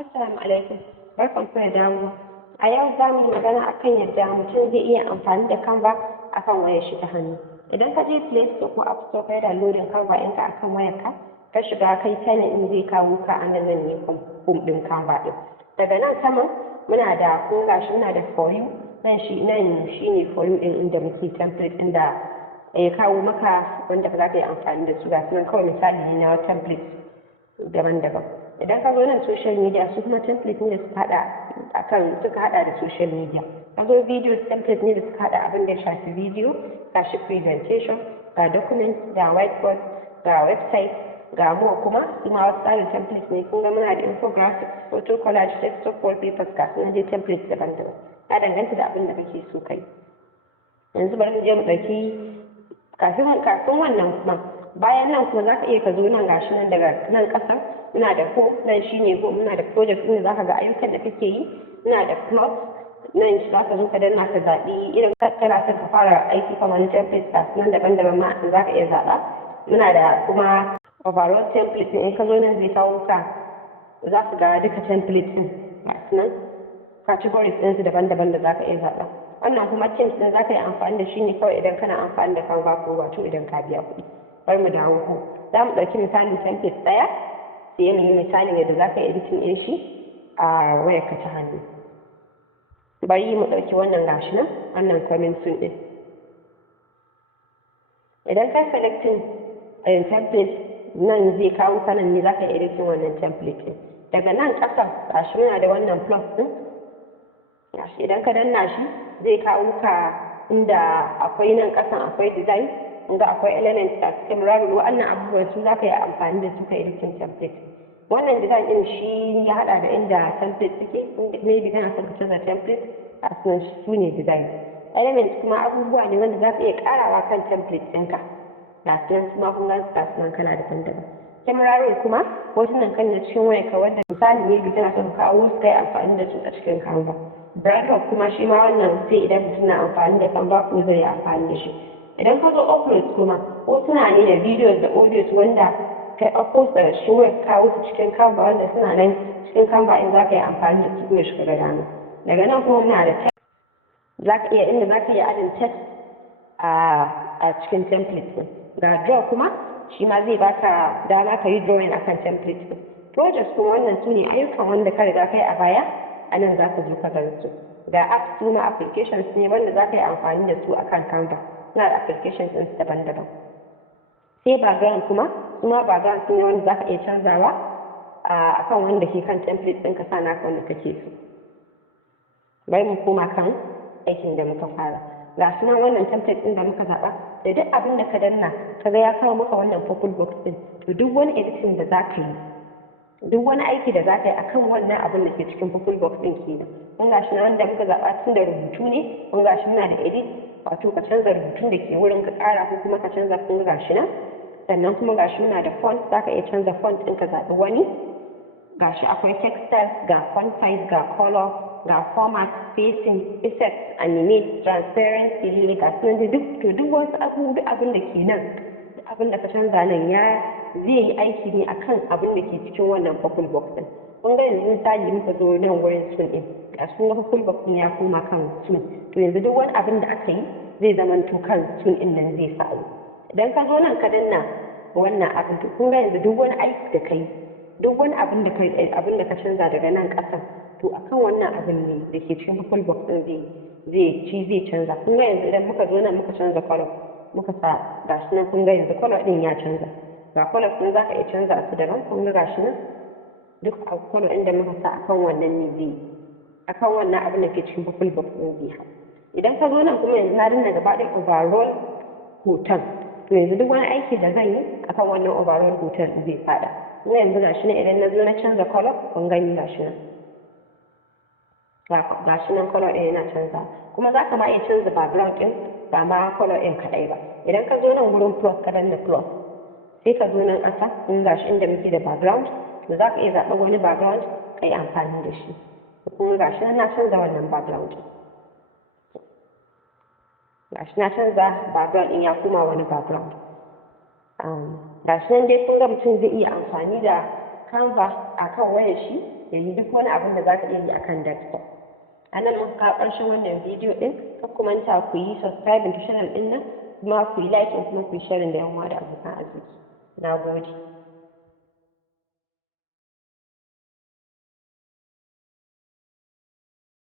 Assalamu alaikum. Barkanku da dawowa. A yau za mu yi magana akan yadda mutum zai iya amfani da canva akan wayar shi ta hannu. Idan ka je Play Store ko App Store kai downloading canva ɗinka akan wayarka, ka shiga kai signing in zai kawo ka a nan ne home ɗin canva ɗin. Daga nan saman muna da kun gashi muna da for you, nan shine for you ɗin inda muke template ɗin da ya kawo maka wanda za ka yi amfani da su. Ga su nan kawai misali ne na template daban-daban. Idan ka zo nan social media su kuma template ne da suka hada da social media. Ka zo video template ne da suka hada abin da ya shafi video, ga shi presentation, ga document, ga whiteboard, ga website, ga more kuma wasu tsarin template ne. Kun ga muna da infographics, photo collage, desktop wallpapers, ga su nan dai template daban-daban. Ya danganta da abin da kake so kai. Yanzu bari mu je mu ɗauki kafin wannan kuma bayan nan kuma za ka iya ka zo nan gashi nan daga nan ƙasa muna da ko nan shine ko muna da project ɗin da za ka ga ayyukan da kake yi, muna da plot nan za ka zo ka danna ka zaɓi irin kana son ka fara aiki kamar wani template ga nan daban-daban ma za ka iya zaɓa. Muna da kuma overall template in ka zo nan zai kawo ka za ka ga duka template ɗin ga nan categories ɗinsu daban-daban da za ka iya zaɓa. Wannan kuma themes ɗin za ka yi amfani da shi ne kawai idan kana amfani da canva ko wato idan ka biya kuɗi. Bari mu dawo ku. Za mu ɗauki misalin template ɗaya sai mu yi misalin yadda za ka yi editing ɗin shi a wayarka ta hannu. Bari mu ɗauki wannan gashi nan wannan coming soon ɗin. Idan ka selecting template nan zai kawo ka nan ne za ka yi editing wannan template ɗin. Daga nan ƙasa gashi muna da wannan plus ɗin. Gashi idan ka danna shi zai kawo ka inda akwai nan ƙasan akwai design, inda akwai element a cikin ramin wa'annan abubuwan su za ka yi amfani da su ka editing template. Wannan design ɗin shi ya haɗa da inda template suke, maybe kana son ka canza template a su ne design. Element kuma abubuwa ne wanda za ka iya ƙarawa kan template ɗinka. Ga su nan kuma kun gan ga su nan kala daban-daban. Kyamararin kuma hotunan kan da cikin wayarka wanda misali maybe kana son ka kawo su ka yi amfani da su a cikin canva. Branding kuma shi ma wannan sai idan mutum na amfani da canva ko zai yi amfani da shi. Idan ka zo upload kuma hotuna ne da videos da audios wanda kai upload da shi wai kawo su cikin canva wanda suna nan cikin canva in za ka yi amfani da su ko shiga da dama. Daga nan kuma muna da text za ka iya inda za ka iya adin text a cikin template ɗin. Ga draw kuma shi ma zai baka dama ka yi drawing akan template ɗin. Projects kuma wannan su ne ayyukan wanda ka riga kai a baya a nan za ka zo ka gan su. Ga apps su ma applications ne wanda za ka yi amfani da su akan canva. Suna da applications ɗin daban-daban. Sai background kuma background ne wanda za ka iya canzawa a kan wanda ke kan template ɗin ka sa naka wanda kake so. Bari mu koma kan aikin da muka fara. Ga su nan wannan template ɗin da muka zaɓa da duk abin da ka danna ka ga ya kawo maka wannan purple box ɗin. To duk wani editing da za ka yi duk wani aiki da za ka yi akan wannan abin da ke cikin purple box ɗin kenan. Kun ga shi nan wanda muka zaɓa tun da rubutu ne, kun ga shi muna da edit wato ka canza rubutun da ke wurin ka ƙara ko kuma ka canza kun ga shi nan. Sannan kuma ga shi muna da font za ka iya canza font ɗin ka zaɓi wani. Ga shi akwai text style, ga font size, ga color, ga format, spacing, effect, animate, transparency, ga su nan duk wasu abin da ke nan abin da ka canza nan zai yi aiki ne akan abin da ke cikin wannan purple box ɗin. Kun ga yanzu misali muka zo nan wurin sun ɗin ga sun ga purple box ɗin ya koma kan sun. To yanzu duk wani abin da aka yi zai zama to kan sun ɗin nan zai faru. Idan ka zo nan ka danna wannan abin to kun ga yanzu duk wani aiki da ka yi duk wani abin da ka canza daga nan ƙasan to akan wannan abin ne da ke cikin purple box ɗin zai canza. Kun ga yanzu idan muka zo nan muka canza color muka sa ga shi nan kun ga yanzu color ɗin ya canza. Ga color ɗin za ka iya canza su daban kun ga gashi nan duk a color inda muka sa akan wannan ne zai akan wannan abin da ke cikin purple box ɗin zai hau. Idan ka zo nan kuma yanzu na dinga gaba ɗaya overall hoton to yanzu duk wani aiki da zan yi akan wannan overall hoton zai faɗa. Kuma yanzu gashi nan idan na zo na canza color kun gani gashi nan gashi nan color ɗin yana canza. Kuma za ka ma iya canza background ɗin ba ma color ɗin kaɗai ba. Idan ka zo nan wurin plus ka danna plus sai ka zo nan ƙasa in gashi inda muke da background to za ka iya zaɓar wani background ka yi amfani da shi. Kuma gashi nan na canza wannan background ɗin. Gashi na canza background ɗin ya koma wani background. Gashi nan dai kun ga mutum zai iya amfani da canva akan wayar shi ya yi duk wani abin da zaka iya yi akan desktop. A nan muka kawo ƙarshen wannan bidiyo ɗin. Kar ku manta ku yi subscribing to channel ɗin nan, kuma ku yi liking, kuma ku yi sharing da yan uwa da abokan arziki. Na gode.